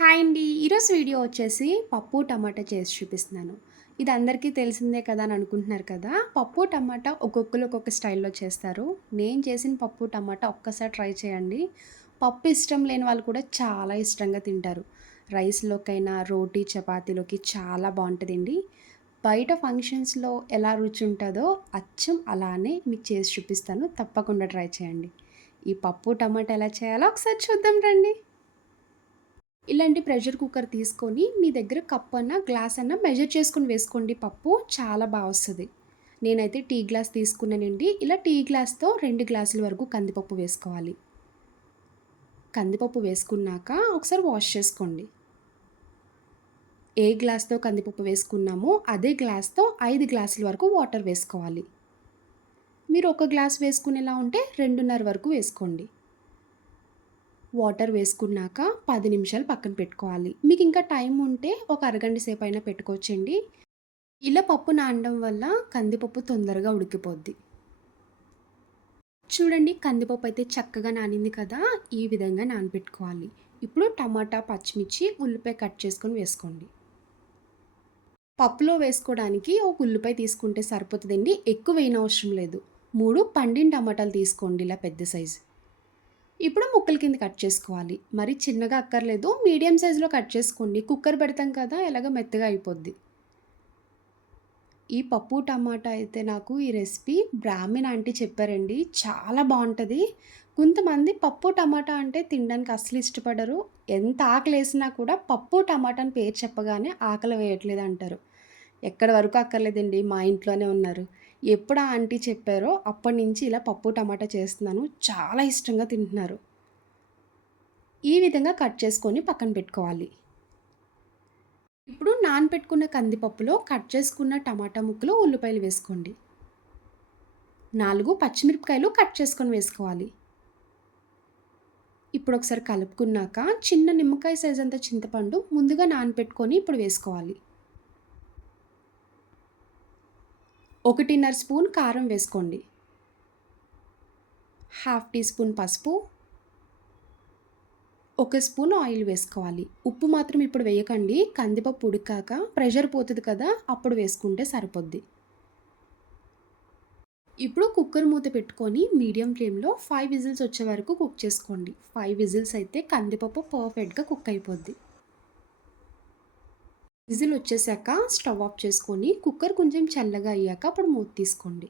Hi అండి. ఈరోజు video వచ్చేసి పప్పు, టమాటా చేసి చూపిస్తున్నాను. ఇది అందరికీ తెలిసిందే కదా అని అనుకుంటున్నారు కదా! పప్పు, టమాటా ఒక్కొక్కళ్ళు ఒక్కొక్క స్టైల్‌లో చేస్తారు. నేను చేసిన పప్పు, టమాటా ఒక్కసారి ట్రై చేయండి. పప్పు ఇష్టం లేని వాళ్ళు కూడా చాలా ఇష్టంగా తింటారు. రైస్‌లోకైనా, రోటీ, చపాతీలోకి చాలా బావుంటదండి. బయట ఫంక్షన్స్‌లో ఎలా రుచి ఉంటదో అచ్చం అలానే మీకు చేసి చూపిస్తాను. తప్పకుండా ట్రై చేయండి. ఈ పప్పు, టమాటా ఎలా చేయాలో ఒకసారి చూద్దాం రండి. ఇలాంటి ప్రెషర్ కుక్కర్ తీసుకొని మీ దగ్గర కప్ అన్నా, గ్లాస్ అన్నా మెజర్ చేసుకొని వేసుకోండి పప్పు. చాలా వస్తది. నేనైతే టీ గ్లాస్ తీసుకున్నానండి. ఇలా టీ గ్లాస్‌తో 2 గ్లాసుల వరకు కందిపప్పు వేసుకోవాలి. కందిపప్పు వేసుకున్నాక ఒకసారి వాష్ చేసుకోండి. ఏ గ్లాస్‌తో కందిపప్పు వేసుకున్నామో అదే గ్లాస్‌తో 5 గ్లాసుల వరకు వాటర్ వేసుకోవాలి. మీరు ఒక గ్లాస్ వేసుకునేలా ఉంటే 2:30 వరకు వేసుకోండి. వాటర్ వేసుకున్నాక 10 నిమిషాలు పక్కన పెట్టుకోవాలి. మీకు ఇంకా టైం ఉంటే ఒక అరగంట సేపైనా పెట్టుకోవచ్చండి. ఇలా పప్పు నానడం వల్ల కందిపప్పు తొందరగా ఉడికిపోద్ది. చూడండి కందిపప్పు అయితే చక్కగా నానింది కదా! ఈ విధంగా నానబెట్టుకోవాలి. ఇప్పుడు టమాటా, పచ్చిమిర్చి, ఉల్లిపాయ కట్ చేసుకొని వేసుకోండి. పప్పులో వేసుకోవడానికి ఒక ఉల్లిపాయ తీసుకుంటే సరిపోతుందండి. ఎక్కువ వేయనవసరం లేదు. 3 పండిన టమాటాలు తీసుకోండి ఇలా పెద్ద సైజు. ఇప్పుడు ముక్కల కింద కట్ చేసుకోవాలి. మరి చిన్నగా అక్కర్లేదు. మీడియం సైజులో కట్ చేసుకోండి. కుక్కర్ పెడతాం కదా! ఎలాగో మెత్తగా అయిపోద్ది. ఈ పప్పు, టమాటా అయితే నాకు ఈ రెసిపీ బ్రాహ్మిన్ ఆంటీ చెప్పారండి. చాలా బావుంటది. కొంతమంది పప్పు, టమాటా అంటే తినడానికి అస్సలు ఇష్టపడరు. ఎంత ఆకలేసినా కూడా పప్పు, టమాటా అని పేరు చెప్పగానే ఆకలి వేయట్లేదంటారు. ఎక్కడి వరకు అక్కర్లేదండి. మా ఇంట్లోనే ఉన్నారు. ఎప్పుడు ఆ ఆంటీ చెప్పారో అప్పటినుంచి ఇలా పప్పు, టమాటా చేస్తున్నాను. చాలా ఇష్టంగా తింటున్నారు. ఈ విధంగా కట్ చేసుకొని పక్కన పెట్టుకోవాలి. ఇప్పుడు నానబెట్టుకున్న కందిపప్పులో కట్ చేసుకున్న టమాటా ముక్కలు, ఉల్లిపాయలు వేసుకోండి. 4 పచ్చిమిరపకాయలు కట్ చేసుకొని వేసుకోవాలి. ఇప్పుడు ఒకసారి కలుపుకున్నాక చిన్న నిమ్మకాయ సైజ్ అంత చింతపండు ముందుగా నానబెట్టుకొని ఇప్పుడు వేసుకోవాలి. 1:30 స్పూన్ కారం వేసుకోండి. హాఫ్ టీ స్పూన్ పసుపు, 1 స్పూన్ ఆయిల్ వేసుకోవాలి. ఉప్పు మాత్రం ఇప్పుడు వేయకండి. కందిపప్పు ఉడికాక ప్రెషర్ పోతది కదా! అప్పుడు వేసుకుంటే సరిపోద్ది. ఇప్పుడు కుక్కర్ మూత పెట్టుకొని మీడియం ఫ్లేమ్‌లో 5 విజిల్స్ వచ్చే వరకు కుక్ చేసుకోండి. 5 విజిల్స్ అయితే కందిపప్పు పర్ఫెక్ట్‌గా కుక్ అయిపోద్ది. విజిల్ వచ్చేసాక స్టవ్ ఆఫ్ చేసుకొని కుక్కర్ కొంచెం చల్లగా అయ్యాక అప్పుడు మూత తీసుకోండి.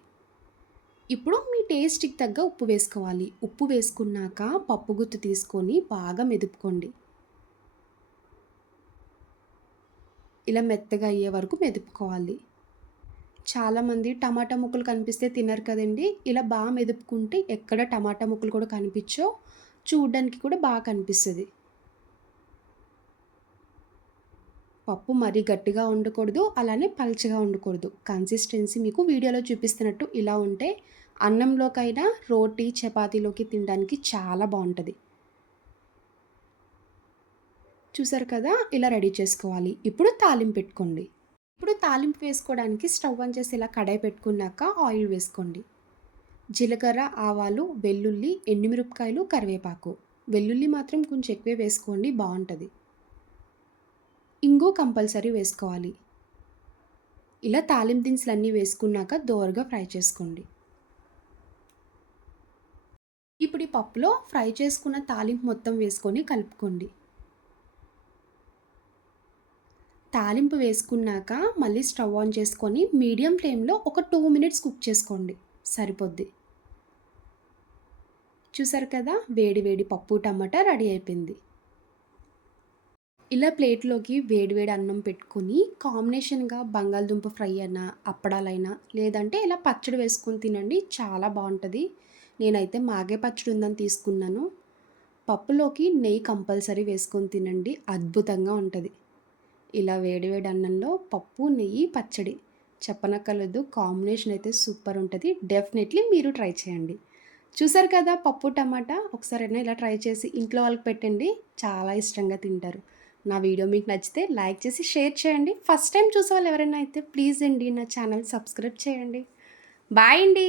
ఇప్పుడు మీ టేస్ట్‌కి తగ్గ ఉప్పు వేసుకోవాలి. ఉప్పు వేసుకున్నాక పప్పు గుత్తి తీసుకొని బాగా మెదుపుకోండి. ఇలా మెత్తగా అయ్యే వరకు మెదుపుకోవాలి. చాలామంది టమాటా ముక్కలు కనిపిస్తే తినరు కదండీ! ఇలా మెదుపుకుంటే ఎక్కడ టమాటా ముక్కలు కూడా కనిపించవు. చూడ్డానికి కూడా కనిపిస్తది. పప్పు మరీ గట్టిగా ఉండకూడదు. అలానే పల్చగా ఉండకూడదు. కన్సిస్టెన్సీ మీకు వీడియోలో చూపిస్తున్నట్టు ఇలా ఉంటే అన్నంలోకైనా, రోటీ, చపాతీలోకి తినడానికి చాలా బావుంటది. చూసారు కదా! ఇలా రెడీ చేసుకోవాలి. ఇప్పుడు తాలింపు పెట్టుకోండి. ఇప్పుడు తాలింపు వేసుకోవడానికి స్టవ్ ఆన్ చేసి ఇలా కడాయి పెట్టుకున్నాక ఆయిల్ వేసుకోండి. జీలకర్ర, ఆవాలు, వెల్లుల్లి, ఎండుమిరపకాయలు, కరివేపాకు. వెల్లుల్లి మాత్రం కొంచెం ఎక్కువే వేసుకోండి బావుంటది. ఇంగు కంపల్సరీ వేసుకోవాలి. ఇలా తాలింపు దినుసులన్నీ వేసుకున్నాక దోరగా ఫ్రై చేసుకోండి. ఇప్పుడు ఈ పప్పులో ఫ్రై చేసుకున్న తాలింపు మొత్తం వేసుకొని కలుపుకోండి. తాలింపు వేసుకున్నాక మళ్ళీ స్టవ్ ఆన్ చేసుకొని మీడియం ఫ్లేమ్‌లో ఒక 2 మినిట్స్ కుక్ చేసుకోండి. సరిపోద్ది. చూసారు కదా! వేడి వేడి పప్పు, టమాటా రెడీ అయిపోయింది. ఇలా ప్లేట్‌లోకి వేడి వేడి అన్నం పెట్టుకొని కాంబినేషన్‌గా బంగాళదుంప ఫ్రై అన్నా, అప్పడాలైనా లేదంటే ఇలా పచ్చడి వేసుకొని తినండి. చాలా బావుంటది. నేనైతే మాగాయ పచ్చడి ఉందని తీసుకున్నాను. పప్పులోకి నెయ్యి కంపల్సరీ వేసుకొని తినండి. అద్భుతంగా ఉంటది. ఇలా వేడి వేడి అన్నంలో పప్పు, నెయ్యి, పచ్చడి చెప్పనక్కర్లేదు. కాంబినేషన్ అయితే సూపర్ ఉంటది. డెఫినెట్‌లీ మీరు ట్రై చేయండి. చూసారు కదా పప్పు, టమాటా ఒకసారైనా ఇలా ట్రై చేసి ఇంట్లో వాళ్ళకి పెట్టండి. చాలా ఇష్టంగా తింటారు. నా వీడియో మీకు నచ్చితే లైక్ చేసి షేర్ చేయండి. ఫస్ట్ టైం చూసేవాళ్ళు ఎవరైనా అయితే ప్లీజ్ అండి నా ఛానల్ సబ్స్క్రైబ్ చేయండి. బాయ్ అండి.